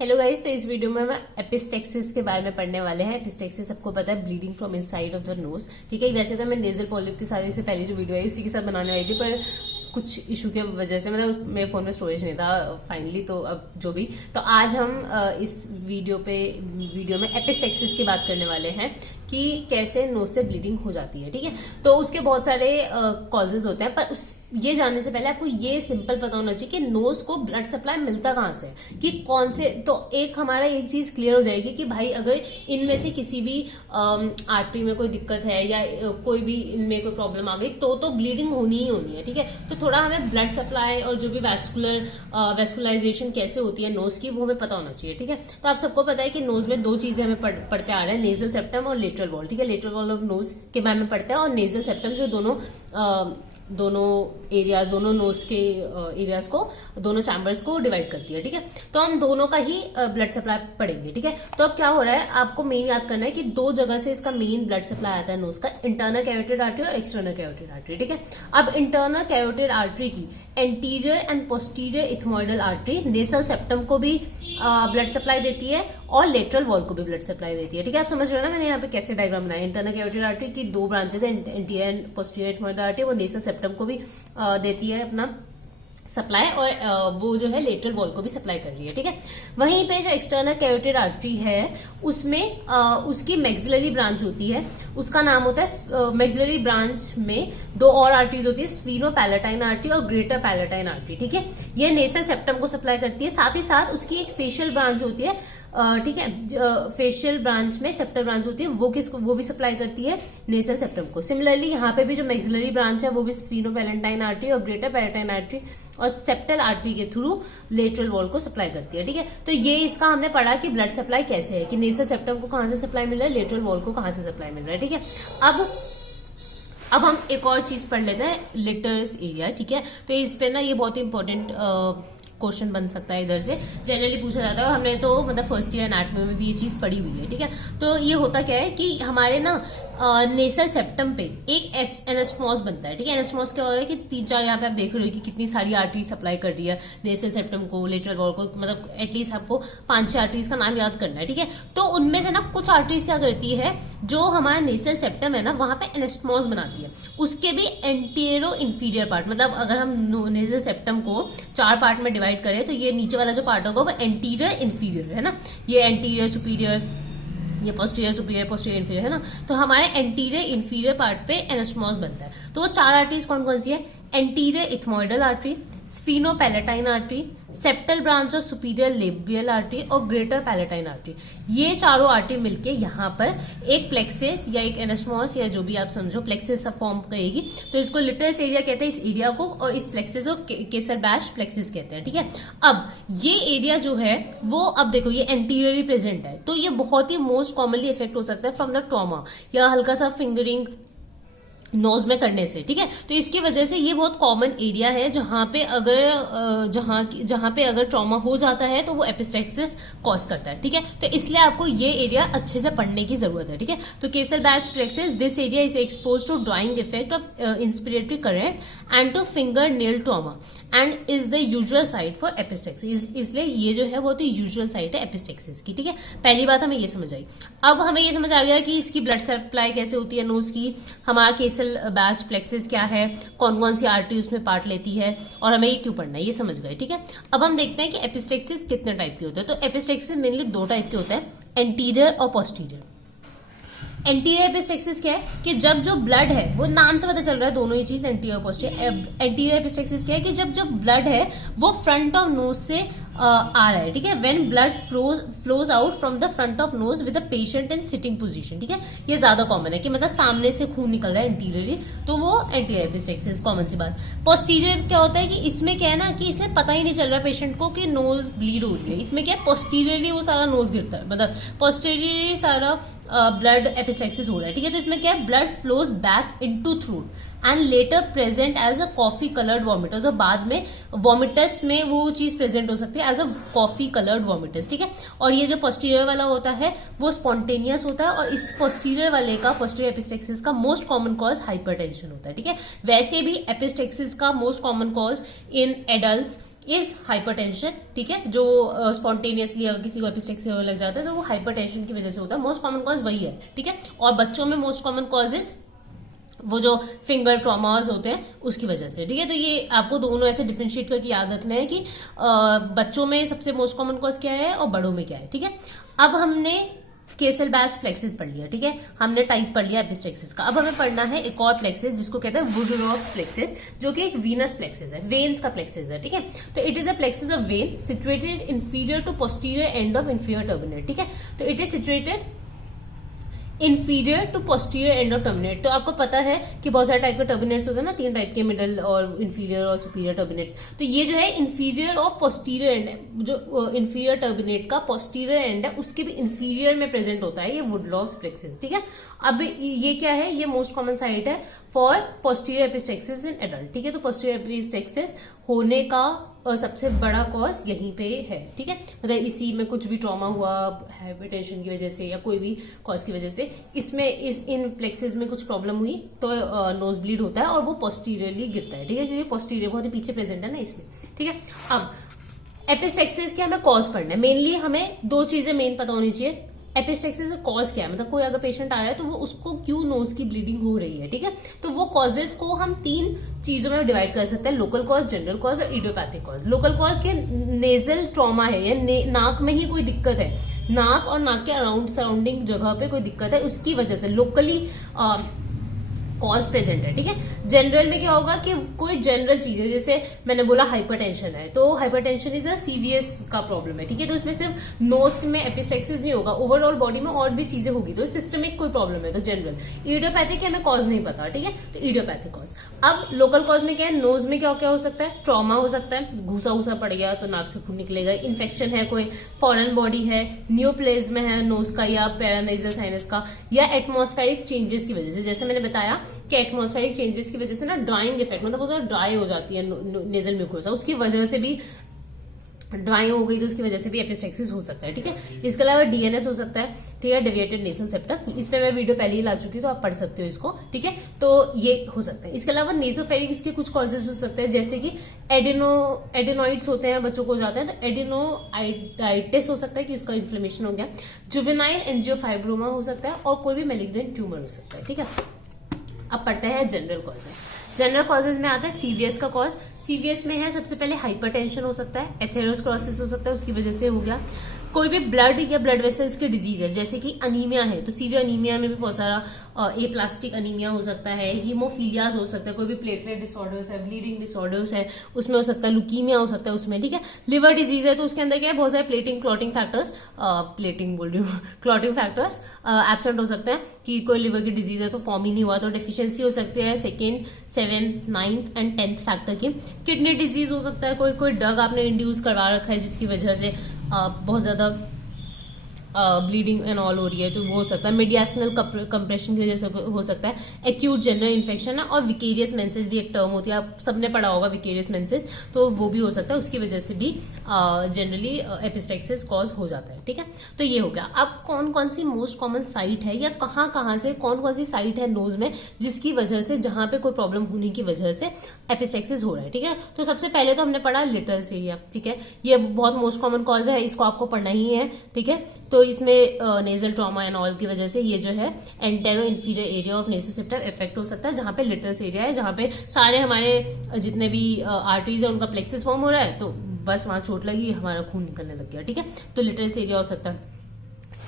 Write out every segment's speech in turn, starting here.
Hello guys, तो इस video में हम एपिस्टेक्सिस के बारे में पढ़ने वाले हैं। एपिस्टेक्सिस सबको पता है, bleeding from inside of the nose. ठीक है, वैसे तो मैं नेजल पॉलिप की सारी से पहले जो वीडियो आई उसी के साथ बनाने वाली थी, पर कुछ इशू के वजह से मतलब मेरे फोन में स्टोरेज नहीं था फाइनली, तो अब जो भी। तो आज हम इस वीडियो में एपिस्टेक्सिस की बात करने वाले हैं कि कैसे नोज से ब्लीडिंग हो जाती है। ठीक है, तो उसके बहुत सारे कॉजेज होते हैं, पर ये जानने से पहले आपको ये सिंपल पता होना चाहिए कि नोज को ब्लड सप्लाई मिलता कहाँ से, कि कौन से। तो हमारा एक चीज क्लियर हो जाएगी कि भाई अगर इनमें से किसी भी आर्टरी में कोई दिक्कत है या कोई भी इनमें कोई प्रॉब्लम आ गई तो ब्लीडिंग होनी ही होनी है। ठीक है, तो थोड़ा हमें ब्लड सप्लाई और जो भी वैस्कुलराइजेशन कैसे होती है नोज की, वो हमें पता होना चाहिए। ठीक है, तो आप सबको पता है कि नोज में दो चीजें हमें पढ़ते आ रहे हैं, नेजल सेप्टम और लेटरल वॉल। ठीक है, लेटरल वॉल ऑफ नोज के बारे में पढ़ते हैं और नेजल सेप्टम जो दोनों नोज के एरियाज को, दोनों चैम्बर्स को डिवाइड करती है। ठीक है, तो हम दोनों का ही ब्लड सप्लाई पढ़ेंगे। ठीक है, तो अब क्या हो रहा है, आपको मेन याद करना है कि दो जगह से इसका मेन ब्लड सप्लाई आता है नोज का, इंटरनल कैरोटिड आर्टरी और एक्सटर्नल कैरोटिड आर्टरी। ठीक है, अब इंटरनल कैरोटिड आर्टरी की anterior and posterior ethmoidal artery nasal septum को भी ब्लड सप्लाई देती है और लेटरल वॉल को भी ब्लड सप्लाई देती है। ठीक है, आप समझ रहे हो ना मैंने यहाँ पे कैसे डायग्राम बनाया। इंटरनल कैरोटिड आर्टरी की दो ब्रांचेस है, anterior and posterior ethmoidal artery, वो नेजल सेप्टम को भी देती है अपना सप्लाई, और वो जो है लेटरल वॉल को भी सप्लाई कर रही है। ठीक है, वहीं पे जो एक्सटर्नल कैरोटिड आर्टरी है उसमें उसकी मैक्सिलरी ब्रांच होती है, उसका नाम होता है मैक्सिलरी ब्रांच में दो और आर्टरीज होती है, स्फीनो पैलेटाइन आर्टरी और ग्रेटर पैलेटाइन आर्टरी। ठीक है, ये नेसल सेप्टम को सप्लाई करती है, साथ ही साथ उसकी एक फेशियल ब्रांच होती है। ठीक है, फेशियल ब्रांच में सेप्टल ब्रांच होती है, वो भी सप्लाई करती है नेसल सेप्टम को। सिमिलरली यहाँ पे भी जो मैक्सिलरी ब्रांच है वो भी स्फीनो पैलेटाइन आर्टरी और ग्रेटर पैलेटाइन आर्टरी और सेप्टल आर्टरी के थ्रू लेटरल वॉल को सप्लाई करती है। ठीक है, तो ये इसका हमने पढ़ा कि ब्लड सप्लाई कैसे है, कि नेसल सेप्टम को कहां से सप्लाई मिल रहा है, लेटरल वॉल को कहां से सप्लाई मिल रहा है। ठीक है, अब हम एक और चीज पढ़ लेते हैं, लिटर्स एरिया। ठीक है, तो इस पे ना ये बहुत ही इंपॉर्टेंट क्वेश्चन बन सकता है, इधर से जनरली पूछा जाता है, और हमने तो मतलब फर्स्ट ईयर एनाटॉमी में भी ये चीज पढ़ी हुई है। ठीक है, तो ये होता क्या है कि हमारे ना नेसल सेप्टम पे एक एनास्टमॉस बनता है। ठीक है, एनास्टमॉस क्या हो रहा है कि तीन चार, यहाँ पे आप देख रहे हो कि कितनी सारी आर्टरी सप्लाई कर रही है नेसल सेप्टम को, लेटरल वॉल को, मतलब एटलीस्ट आपको 5-6 आर्टरीज का नाम याद करना है। ठीक है, तो उनमें से ना कुछ आर्टरीज क्या करती है, जो हमारा नेसल सेप्टम है ना वहां पे एनास्टमॉस बनाती है, उसके भी एंटीरियर इंफीरियर पार्ट, मतलब अगर हम नेसल सेप्टम को 4 पार्ट में डिवाइड करें तो ये नीचे वाला जो पार्ट होगा वो एंटीरियर इंफीरियर है ना, ये एंटीरियर सुपीरियर, ये पोस्टीरियर सुपीरियर, पोस्टीरियर इंफीरियर है ना। तो हमारे एंटीरियर इंफीरियर पार्ट पे एनास्टमॉस बनता है। तो वो 4 आर्टरीज कौन कौन सी है, anterior ethmoidal artery, sphenopalatine artery, septal branch और सुपीरियर लेबियल आर्टरी और ग्रेटर पैलेटाइन आर्टरी। ये चारों आर्टरी मिलके यहाँ पर एक प्लेक्सिस या एक एनास्टमॉस या जो भी आप समझो प्लेक्सिस फॉर्म करेगी, तो इसको लिटरस एरिया कहते हैं इस एरिया को, और इस प्लेक्सिस को केसर बैश प्लेक्सिस कहते हैं। ठीक है, अब ये एरिया जो है वो, अब देखो ये एंटीरियरली प्रेजेंट है, तो ये बहुत ही मोस्ट कॉमनली इफेक्ट हो सकता है फ्रॉम द ट्रॉमा या हल्का सा फिंगरिंग नोज में करने से। ठीक है, तो इसकी वजह से ये बहुत कॉमन एरिया है जहां पे अगर ट्रॉमा हो जाता है तो वो एपिस्टेक्सिस कॉज करता है। ठीक है, तो इसलिए आपको ये एरिया अच्छे से पढ़ने की जरूरत है। ठीक है, तो Kiesselbach plexus, this area is expose to drying effect of inspiratory current and to finger nail trauma and is the usual site for epistaxis, इसलिए ये जो है बहुत ही यूजुअल साइट है एपिस्टेक्सिस की। ठीक है, पहली बात हमें ये समझ आई। अब हमें ये समझ आ गया कि इसकी ब्लड सप्लाई कैसे होती है नोज की, हमारा केसल बैच प्लेक्सिस क्या है, कौन कौन सी आर्टरी उसमें पार्ट लेती है, और हमें ये क्यों पढ़ना है, ये समझ गए। ठीक है, अब हम देखते हैं कि एपिस्टेक्सिस कितने टाइप के होते हैं। तो एपिस्टेक्सिस मेनली 2 टाइप के होते हैं, एंटीरियर और पोस्टीरियर। एंटीरियर एपिस्टेक्सिस क्या है कि जब जो ब्लड है, वो नाम से पता चल रहा है दोनों ही चीज एंटीरियर पोस्टीरियर। एंटीरियर एपिस्टेक्सिस क्या है कि जब जो ब्लड है वो फ्रंट ऑफ नोज से आ रहा है। ठीक है, when blood flows out from the front of nose with the patient in sitting position. ठीक है, ये ज्यादा कॉमन है कि मतलब सामने से खून निकल रहा है एंटीरियरली, तो वो एंटीरियर एपिस्टेक्सिस कॉमन सी बात। पोस्टीरियर क्या होता है कि इसमें क्या है ना कि इसमें पता ही नहीं चल रहा पेशेंट को कि नोज ब्लीड हो रही है, इसमें क्या है पोस्टीरियरली वो सारा नोज गिरता है, मतलब पोस्टीरियरली सारा ब्लड एपिस्टेक्सिस हो रहा है। ठीक है, तो इसमें क्या है, blood flows back into throat and later present as a coffee coloured vomitus, और बाद में वॉमिटस में वो चीज प्रेजेंट हो सकती है एज अ कॉफी कलर्ड वॉमिटस। ठीक है, और ये जो पोस्टीरियर वाला होता है वो स्पॉन्टेनियस होता है, और इस पोस्टीरियर वाले का, पोस्टीरियर एपिस्टेक्सिस का मोस्ट कॉमन कॉज हाइपरटेंशन होता है। ठीक है, वैसे भी एपिस्टेक्सिस का most common cause in adults, is hypertension, ठीक है, जो स्पॉन्टेनियसली अगर किसी को एपिस्टेक्सिस लग जाता है तो वो हाइपरटेंशन की वजह से होता है। मोस्ट कॉमन कॉज वही है, ठीक है। और बच्चों में मोस्ट कॉमन कॉजेज वो जो फिंगर ट्रॉमास होते हैं उसकी वजह से, ठीक है। तो ये आपको दोनों ऐसे डिफरेंशिएट करके याद रखना है कि बच्चों में सबसे मोस्ट कॉमन कॉज क्या है और बड़ों में क्या है, ठीक है। अब हमने केसल बैच प्लेक्सिस पढ़ लिया, ठीक है, हमने टाइप पढ़ लिया एपिस्टेक्सिस का। अब हमें पढ़ना है एक और प्लेक्सिस जिसको कहते हैं वुडरॉफ प्लेक्सिस, जो कि एक वीनस प्लेक्सिस है, वेन्स का प्लेक्सिस है, ठीक है। तो it is a plexus of vein situated inferior to posterior end of inferior turbinate, ठीक है। तो it is situated inferior to posterior end of turbinate. तो आपको पता है कि बहुत सारे टाइप के टर्मिनेट्स होते हैं ना, 3 टाइप के, मिडल और इंफीरियर और सुपीरियर टर्मिनेट्स। तो ये जो है इंफीरियर ऑफ पोस्टीरियर एंड, जो इंफीरियर टर्मिनेट का पोस्टीरियर एंड है उसके भी इंफीरियर में प्रेजेंट होता है ये वुडलॉफ्स प्लेक्सिस, ठीक है। अब ये क्या है, ये मोस्ट कॉमन साइट है for posterior epistaxis in adult, ठीक है। तो पोस्टीरियर एपिस्टेक्सिस होने का सबसे बड़ा कॉज यहीं पे है, ठीक है। मतलब इसी में कुछ भी ट्रॉमा हुआ हाइपरटेंशन की वजह से या कोई भी कॉज की वजह से इसमें इन प्लेक्सिस में कुछ प्रॉब्लम हुई तो नोज ब्लीड होता है और वो पोस्टीरियरली गिरता है, ठीक है, क्योंकि पोस्टीरियर बहुत ही पीछे प्रेजेंट है ना इसमें, ठीक है। अब एपिस्टेक्सिस के हमें कॉज पढ़ना है। मेनली हमें 2 चीजें मेन पता होनी चाहिए। एपिस्टेक्सिस का कॉज क्या है, मतलब कोई अगर पेशेंट आ रहा है तो वो उसको क्यों नोज की ब्लीडिंग हो रही है, ठीक है। तो वो कॉजेज को हम 3 चीजों में डिवाइड कर सकते हैं, लोकल कॉज, जनरल कॉज और इडियोपैथिक कॉज। लोकल कॉज के नेजल ट्रॉमा है या नाक में ही कोई दिक्कत है, नाक और नाक के अराउंड सराउंडिंग जगह पे कोई दिक्कत है, उसकी वजह से लोकली कॉज प्रेजेंट है, ठीक है। जनरल में क्या होगा कि कोई जनरल चीज है, जैसे मैंने बोला हाइपरटेंशन है, तो हाइपरटेंशन इज अ सीवीएस का प्रॉब्लम है, ठीक है। तो इसमें सिर्फ नोज में एपिस्टेक्सिस नहीं होगा, ओवरऑल बॉडी में और भी चीजें होगी, तो सिस्टमिक कोई प्रॉब्लम है तो जनरल। इडियोपैथिक हमें कॉज नहीं पता, ठीक है, तो इडियोपैथिक कॉज। अब लोकल कॉज में क्या है, नोज में क्या क्या हो सकता है, ट्रॉमा हो सकता है, घूसा घूसा पड़ गया तो नाक से खून निकलेगा, इन्फेक्शन है, कोई फॉरेन बॉडी है, न्यूप्लेज्मा है नोज का या पैरानाइजल साइनस का, या एटमॉस्फेरिक चेंजेस की वजह से, जैसे मैंने बताया कि एटमॉस्फेरिक चेंजेस की वजह से ना ड्राइंग इफेक्ट, मतलब बहुत ज्यादा ड्राई हो जाती है नेजल म्यूकोसा, उसकी वजह से भी ड्राई हो गई तो उसकी वजह से भी एपिस्टेक्सिस हो सकता है, ठीक है। इसके अलावा डीएनएस हो सकता है, ठीक है, डेविएटेड नेसल सेप्टम, इस पे मैं वीडियो पहले ही ला चुकी हूँ तो आप पढ़ सकते हो इसको, ठीक है। तो ये हो सकता है। इसके अलावा नेसोफेरिंग्स के कुछ कॉजेस हो सकते हैं, जैसे कि एडिनोइड्स होते हैं, बच्चों को हो जाते हैं, तो एडिनोआइटिस हो सकता है कि उसका इन्फ्लेमेशन हो गया, जुवेनाइल एंजियोफाइब्रोमा हो सकता है, और कोई भी मैलिग्नेंट ट्यूमर हो सकता है, ठीक है। अब पढ़ते हैं जनरल कॉजेस। जनरल कॉजेज में आता है सीवीएस का कॉज। सीवीएस में है सबसे पहले हाइपरटेंशन हो सकता है, एथेरोस्क्लेरोसिस हो सकता है, उसकी वजह से हो गया। कोई भी ब्लड या ब्लड वेसल्स की डिजीज है, जैसे कि अनीमिया है, तो सीवियर अनीमिया में भी बहुत सारा एप्लास्टिक अनीमिया हो सकता है, हीमोफीलियाज हो सकता है, कोई भी प्लेटलेट डिसऑर्डर्स है, ब्लीडिंग डिसऑर्डर्स है, उसमें हो सकता है, लुकीमिया हो सकता है उसमें, ठीक है। लिवर डिजीज है तो उसके अंदर क्या है, बहुत सारे क्लॉटिंग फैक्टर्स एब्सेंट हो सकते हैं, कि कोई लिवर की डिजीज है तो फॉर्म ही नहीं हुआ, तो डेफिशिएंसी हो सकती है 2nd, 7th, 9th and 10th factor की। किडनी डिजीज हो सकता है, कोई ड्रग आपने इंड्यूस करवा रखा है जिसकी वजह से बहुत ज्यादा ब्लीडिंग एंड ऑल हो रही है, तो वो हो सकता है। मिडियास्नल कंप्रेशन की वजह से हो सकता है। एक्यूट जनरल इन्फेक्शन है, और विकेरियस मेंसेस भी एक टर्म होती है, आप सबने पढ़ा होगा विकेरियस मेंसेस, तो वो भी हो सकता है, उसकी वजह से भी जनरली एपिस्टेक्सिस कॉज हो जाता है, ठीक है। तो ये हो गया। अब कौन कौन सी मोस्ट कॉमन साइट है या कहाँ से कौन कौन सी साइट है नोज में जिसकी वजह से, जहां पे कोई प्रॉब्लम होने की वजह से एपिस्टेक्सिस हो रहा है, ठीक है। तो सबसे पहले तो हमने पढ़ा लिटल्स एरिया, ठीक है, ये बहुत मोस्ट कॉमन कॉज है, इसको आपको पढ़ना ही है, ठीक है। तो इसमें नेजल ट्रॉमा एंड ऑल की वजह से ये जो है antero inferior area of nasal septum effect हो सकता है, जहां पे लिटल्स एरिया है, जहां पे सारे हमारे जितने भी आर्टरीज है उनका प्लेक्सिस फॉर्म हो रहा है, तो बस वहां चोट लगी, हमारा खून निकलने लग गया, ठीक है। तो लिटल्स एरिया हो सकता है।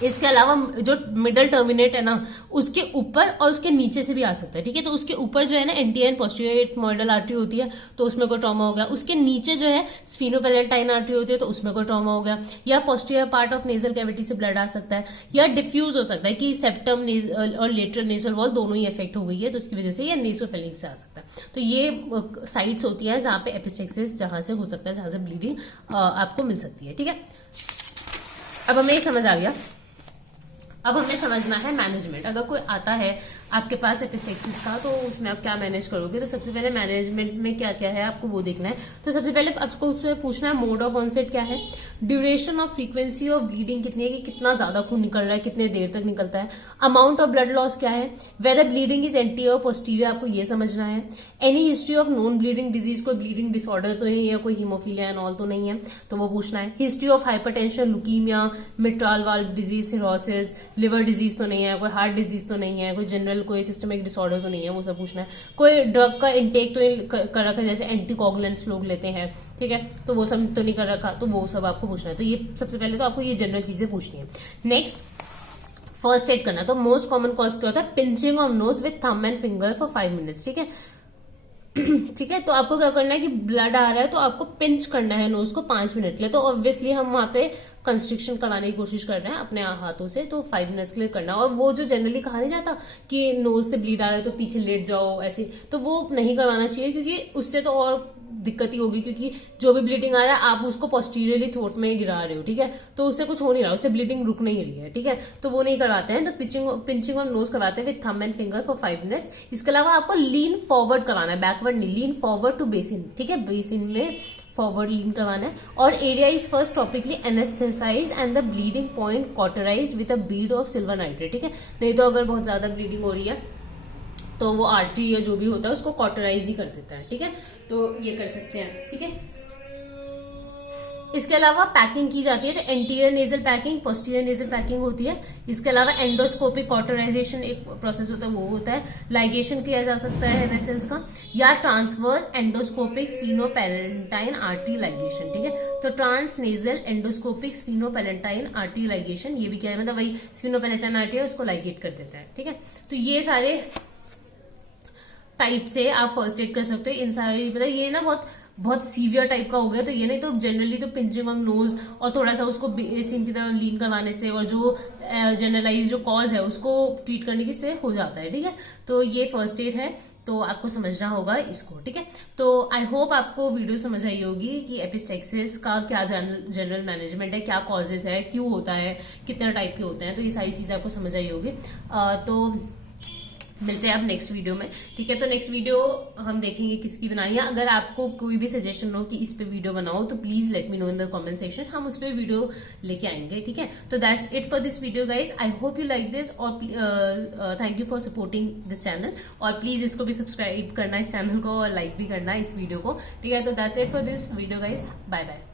इसके अलावा जो मिडल टर्मिनेट है ना, उसके ऊपर और उसके नीचे से भी आ सकता है, ठीक है। तो उसके ऊपर जो है ना anterior and posterior ethmoidal artery होती है, तो उसमें कोई ट्रॉमा हो गया। उसके नीचे जो है स्फीनोपेलेंटाइन आर्टरी होती है, तो उसमें कोई ट्रॉमा हो गया। या posterior part of nasal cavity से ब्लड आ सकता है, या डिफ्यूज हो सकता है कि सेप्टम और लेटरल नेजल वॉल दोनों ही इफेक्ट हो गई है, तो उसकी वजह से, या नेसोफेलिंग से आ सकता है। तो ये साइट्स होती है जहां पे एपिस्टेक्सिस जहां से हो सकता है, जहां से ब्लीडिंग आपको मिल सकती है, ठीक है। अब हमें ये समझ आ गया अब हमें समझना है मैनेजमेंट। अगर कोई आता है आपके पास एपिस्टेक्सिस का, तो उसमें आप क्या मैनेज करोगे? तो सबसे पहले मैनेजमेंट में क्या क्या है आपको वो देखना है। तो सबसे पहले आपको उससे पूछना है मोड ऑफ ऑनसेट क्या है, ड्यूरेशन और फ्रीक्वेंसी ऑफ ब्लीडिंग कितनी है, कि कितना ज्यादा खून निकल रहा है, कितने देर तक निकलता है, अमाउंट ऑफ ब्लड लॉस क्या है, whether bleeding is anterior posterior, आपको ये समझना है, any history of non bleeding disease, कोई ब्लीडिंग डिसऑर्डर तो नहीं है, कोई हीमोफीलिया एंड ऑल तो नहीं है, तो वो पूछना है, history of hypertension, leukaemia, mitral valve disease, cirrhosis, liver disease तो नहीं है, कोई हार्ट डिजीज तो नहीं है, कोई जनरल कोई सिस्टमिक डिसऑर्डर तो नहीं है, वो सब पूछना है, कोई ड्रग का इंटेक तो कर रखा है, जैसे एंटीकोगुलेंट्स लोग लेते हैं, ठीक है, तो वो सब तो नहीं कर रखा, तो वो सब आपको पूछना है। तो ये सबसे पहले तो आपको ये जनरल चीजें पूछनी है। नेक्स्ट, फर्स्ट एड करना। तो मोस्ट कॉमन कॉज क्या होता है? Pinching of nose with thumb and finger for 5 minutes, ठीक है। ठीक है, तो आपको क्या करना है कि ब्लड आ रहा है तो आपको पिंच करना है नोज को 5 मिनट के लिए। तो ऑब्वियसली हम वहां पे कंस्ट्रिक्शन कराने की कोशिश कर रहे हैं अपने हाथों से, तो 5 मिनट्स के लिए करना। और वो जो जनरली कहा नहीं जाता कि नोज से ब्लीड आ रहा है तो पीछे लेट जाओ ऐसे, तो वो नहीं करवाना चाहिए, क्योंकि उससे तो और दिक्कत ही होगी, क्योंकि जो भी ब्लीडिंग आ रहा है आप उसको पोस्टीरियरली थ्रोट में गिरा रहे हो, ठीक है, तो उससे कुछ हो नहीं रहा, उससे ब्लीडिंग रुक नहीं रही है, ठीक है, तो वो नहीं करवाते हैं। तो पिंचिंग ऑफ नोज करवाते हैं with thumb and finger for 5 minutes. इसके अलावा आपको लीन फॉरवर्ड करवाना है, बैकवर्ड नहीं, लीन फॉरवर्ड टू बेसिन, ठीक है, बेसिन में फॉरवर्ड लीन करवाना है। और area is first topically anaesthetised and the bleeding point cauterised with a bead of silver nitrate, ठीक है। नहीं तो अगर बहुत ज्यादा ब्लीडिंग हो रही है तो वो आर्टरी या जो भी होता है उसको कॉटराइज ही कर देता है, ठीक है, तो ये कर सकते हैं, ठीक है। इसके अलावा पैकिंग की जाती है, तो anterior nasal packing, posterior nasal packing होती है। इसके अलावा एंडोस्कोपिक कॉटराइजेशन एक प्रोसेस होता है, वो होता है। लाइगेशन किया जा सकता है वेसल्स का, या transverse endoscopic sphenopalatine artery ligation, ठीक है। तो transnasal endoscopic sphenopalatine artery ligation, ये भी क्या है, मतलब वही स्फीनोपेलेंटाइन आर्टरी है उसको लाइगेट कर देता है, ठीक है। तो ये सारे टाइप से आप फर्स्ट एड कर सकते हो। इन सारी मतलब ये ना बहुत बहुत सीवियर टाइप का हो गया तो ये नहीं, तो जनरली तो पिंचिंग ऑफ नोज और थोड़ा सा उसको बेसिन की तरह लीन करवाने से और जो जनरलाइज जो कॉज है उसको ट्रीट करने की से हो जाता है, ठीक है। तो ये फर्स्ट एड है, तो आपको समझना होगा इसको, ठीक है। तो आई होप आपको वीडियो समझ आई होगी कि एपिस्टेक्सिस का क्या जनरल मैनेजमेंट है, क्या कॉजेज है, क्यों होता है, कितने टाइप के होते हैं, तो ये सारी चीजें आपको समझ आई होगी। तो मिलते हैं आप नेक्स्ट वीडियो में, ठीक है। तो नेक्स्ट वीडियो हम देखेंगे किसकी बनाई है। अगर आपको कोई भी सजेशन हो कि इस पे वीडियो बनाओ तो please let me know in the comment section, हम उस पे वीडियो लेके आएंगे, ठीक है। तो that's it for this video guys, I hope you like this, और thank you for supporting this channel, और प्लीज इसको भी सब्सक्राइब करना इस चैनल को और लाइक भी करना इस वीडियो को, ठीक है। तो that's it for this video guys, bye bye.